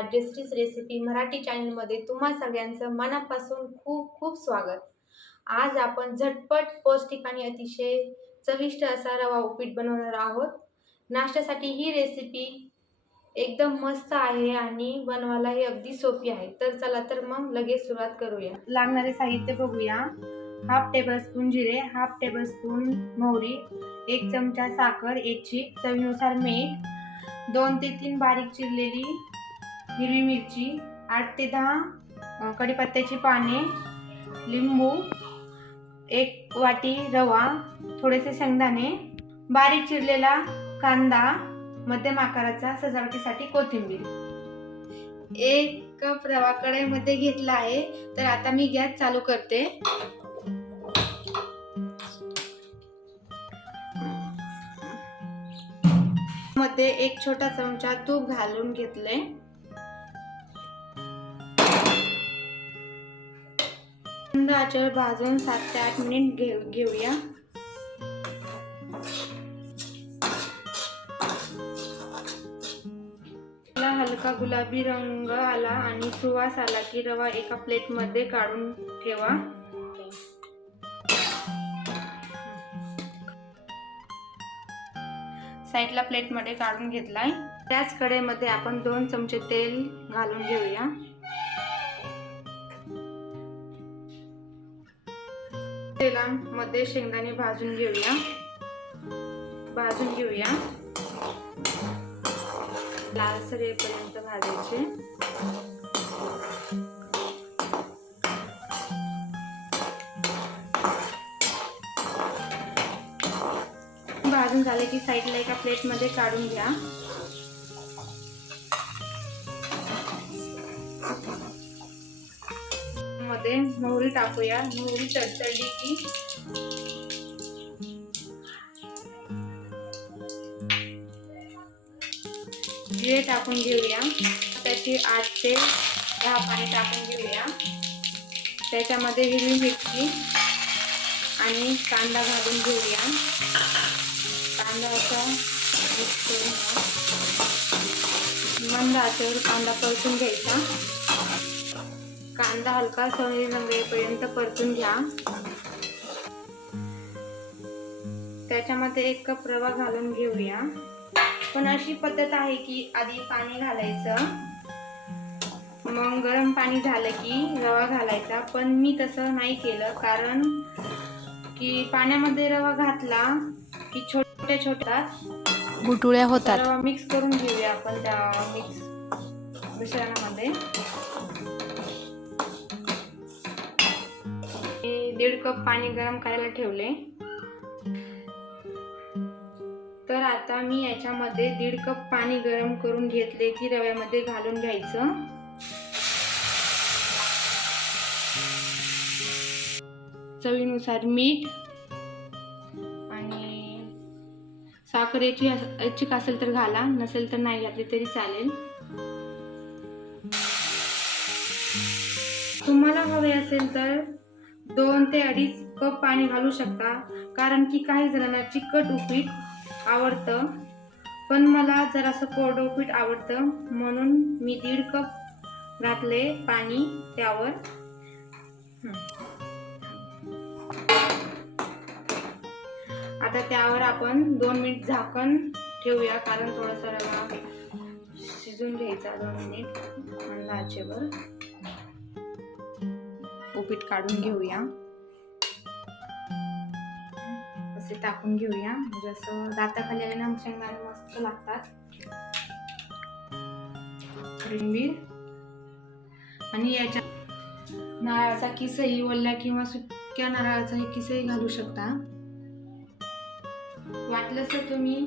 राजश्रीज recipe Marathi चॅनलमध्ये तुम्हा सगळ्यांचं मनापासून खूप खूप स्वागत। आज आपण झटपट पौष्टिक आणि अतिशय चविष्ट असा रवा उपीट बनवणार आहोत। नाश्त्यासाठी ही रेसिपी एकदम मस्त आहे आणि बनवायला ही अगदी सोपी आहे। तर चला तर मग लगेच सुरुवात करूया। लागणारे साहित्य बघूया। हाफ टेबलस्पून जिरे, हाफ टेबलस्पून मोहरी, 1 चमचा साखर, 1 चीक, चवीनुसार मीठ, 2 ते 3 बारीक चिरलेली हिरवी मिरची, 8 ते 10 कढीपत्त्याची पाने, लिंबू, 1 वाटी रवा, थोडेसे शेंगदाणे, बारीक चिरलेला कांदा, मध्यम आकाराचा, सजावटीसाठी कोथिंबीर। 1 कप रवा कढईमध्ये घेतला आहे। तर आता मी गॅस चालू करते। मध्ये 1 छोटा चमचा तूप घालून घेतले। मंद आचेवर भाजून 7 ते 8 मिनिट घेऊया। हलका गुलाबी रंग आला आणि सुवास आला की रवा एका प्लेट मध्ये काढून ठेवा। साईडला प्लेट मध्ये काढून घेतलाय। त्याच कढईमध्ये आपण 2 चमचे तेल घालून घेऊया। तेलामध्ये शेंगदाणे भाजून घेऊया। लालसर येईपर्यंत भाजायचे। भाजून झाले की साईडला एका प्लेट मध्ये काढून घ्या। मध्ये मोहरी टाकूया। मोहरी तडतडली की जिरे टाकून घेऊया। त्याची 8 ते 10 पाने टाकून घेऊया। त्याच्यामध्ये हिरवी मिरची आणि कांदा घालून घेऊया। कांदा असा मिक्स करून मंद आचेवर कांदा परतून घ्यायचा। कांदा हलका सोनेरी रंग येईपर्यंत परतून घ्या। त्याच्यामध्ये 1 कप रवा घालून घेऊया। पण अशी पद्धत आहे की आधी पाणी घालायचं, मग गरम पाणी झालं की रवा घालायचा। पण मी तसं नाही केलं, कारण की पाण्यामध्ये रवा घातला की छोट्या छोट्या गुटळ्या होतात। रवा मिक्स करून घेऊया आपण त्या मिश्रणामध्ये। 1.5 कप पाणी गरम करायला ठेवले। तर आता मी याच्यामध्ये 1.5 कप पाणी गरम करून घेतले की रव्यामध्ये घालून घ्यायचं। चवीनुसार मीठ आणि साखर इच्छिक असेल तर घाला, नसेल तर नाही घातली तरी चालेल। तुम्हाला हवे असेल तर 2 ते 2.5 कप पाणी घालू शकता, कारण की काही जणांना चिकट उपीट आवडतं, पण मला जरासं कोरडं उपीट आवडतं, म्हणून मी 1.5 कप घातले पाणी त्यावर। आता त्यावर आपण 2 मिनिट झाकण ठेवूया, कारण थोडासा रवा शिजून घ्यायचा। 2 मिनिट मंद आचेवर उपीट काढून घेऊया। असे टाकून घेऊया, म्हणजे असं दाताखाली आले ना शेंगदाणे मस्त लागतात। कोथिंबीर आणि याच्या नारळाचा किसही, ओल्या किंवा सुक्या नारळाचा किसही घालू शकता। वाटलं तर तुम्ही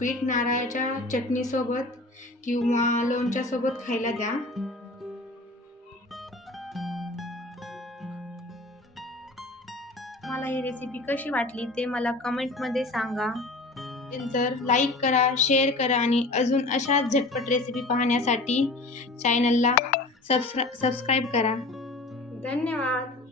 पीठ नारळाच्या चटणी सोबत किंवा लोणच्या सोबत खायला द्या। मला ही रेसिपी कशी वाटली ते मला कमेंट मध्ये सांगा। तर लाईक करा, शेअर करा आणि अजून अशा झटपट रेसिपी पाहण्यासाठी चॅनलला सबस्क्राईब करा। धन्यवाद।